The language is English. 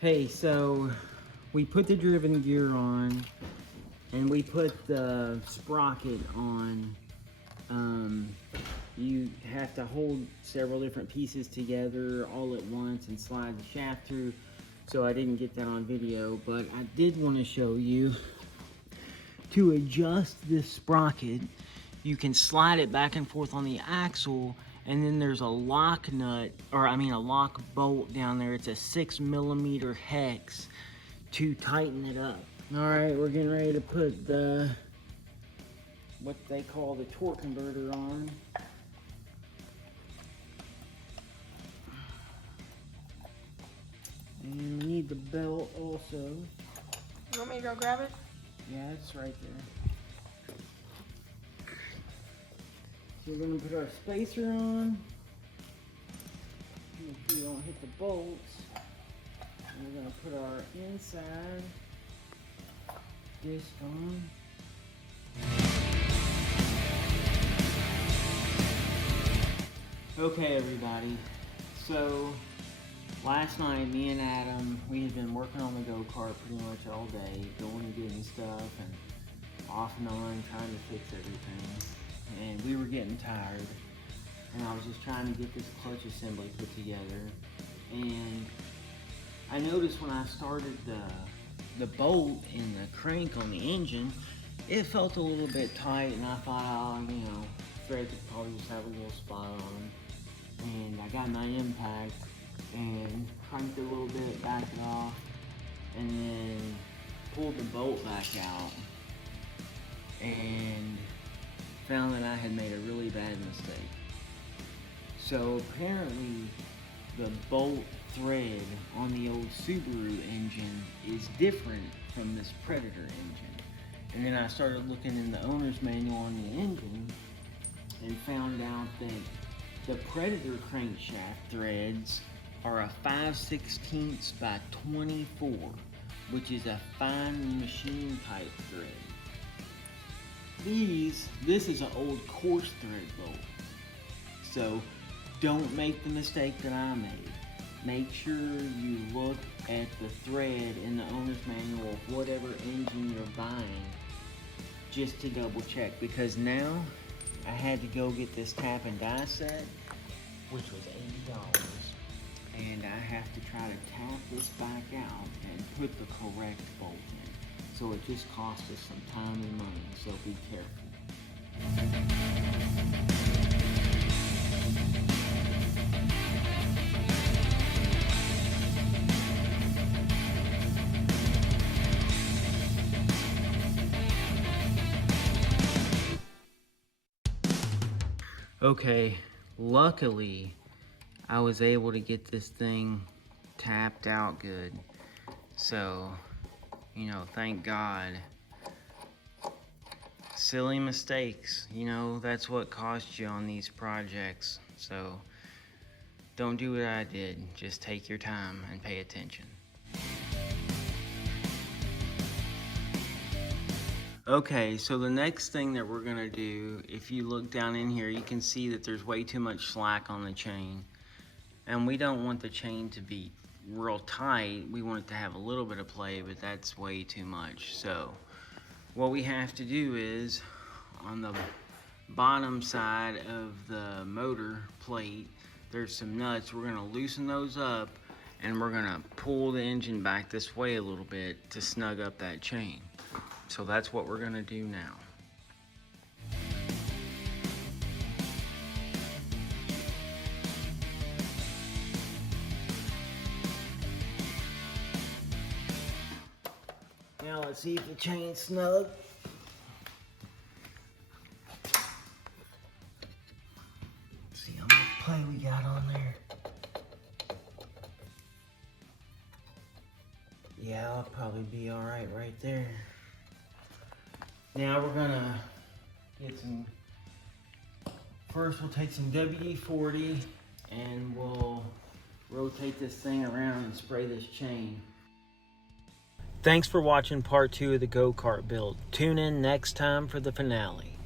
Hey, so we put the driven gear on and we put the sprocket on. You have to hold several different pieces together all at once and slide the shaft through. So I didn't get that on video, but I did want to show you to adjust this sprocket. You can slide it back and forth on the axle, and then there's a lock nut, or I mean a lock bolt down there. It's a 6mm hex to tighten it up. All right, we're getting ready to put the, what they call the torque converter on. And we need the belt also. You want me to go grab it? Yeah, it's right there. So we're gonna put our spacer on. Make sure you don't hit the bolts. And we're gonna put our inside disc on. Okay, everybody. So last night, me and Adam, we had been working on the go-kart pretty much all day, going and getting stuff and off and on, trying to fix everything. And we were getting tired. And I was just trying to get this clutch assembly put together. And I noticed when I started the bolt and the crank on the engine, it felt a little bit tight, and I thought, oh, you know, thread could probably just have a little spot on them. And I got my impact and cranked it a little bit, backed it off, and then pulled the bolt back out and found that I had made a really bad mistake. So apparently the bolt thread on the old Subaru engine is different from this Predator engine. And then I started looking in the owner's manual on the engine and found out that the Predator crankshaft threads are a 5/16 by 24, which is a fine machine type thread. This is an old coarse thread bolt. So don't make the mistake that I made. Make sure you look at the thread in the owner's manual of whatever engine you're buying, just to double check, because now I had to go get this tap and die set, which was $80, and I have to try to tap this back out and put the correct bolt in. So it just cost us some time and money, so be careful. Okay, luckily I was able to get this thing tapped out good. So, you know, thank God. Silly mistakes, you know, that's what cost you on these projects. So don't do what I did. Just take your time and pay attention. Okay, so the next thing that we're gonna do, if you look down in here, you can see that there's way too much slack on the chain. And we don't want the chain to be real tight. We want it to have a little bit of play, but that's way too much. So what we have to do is, on the bottom side of the motor plate, there's some nuts. We're gonna loosen those up, and we're gonna pull the engine back this way a little bit to snug up that chain. So that's what we're gonna do now. Now let's see if the chain's snug. See how much play we got on there. Yeah, I'll probably be all right there. Now we're gonna get some, first we'll take some WD-40 and we'll rotate this thing around and spray this chain. Thanks for watching part 2 of the go-kart build. Tune in next time for the finale.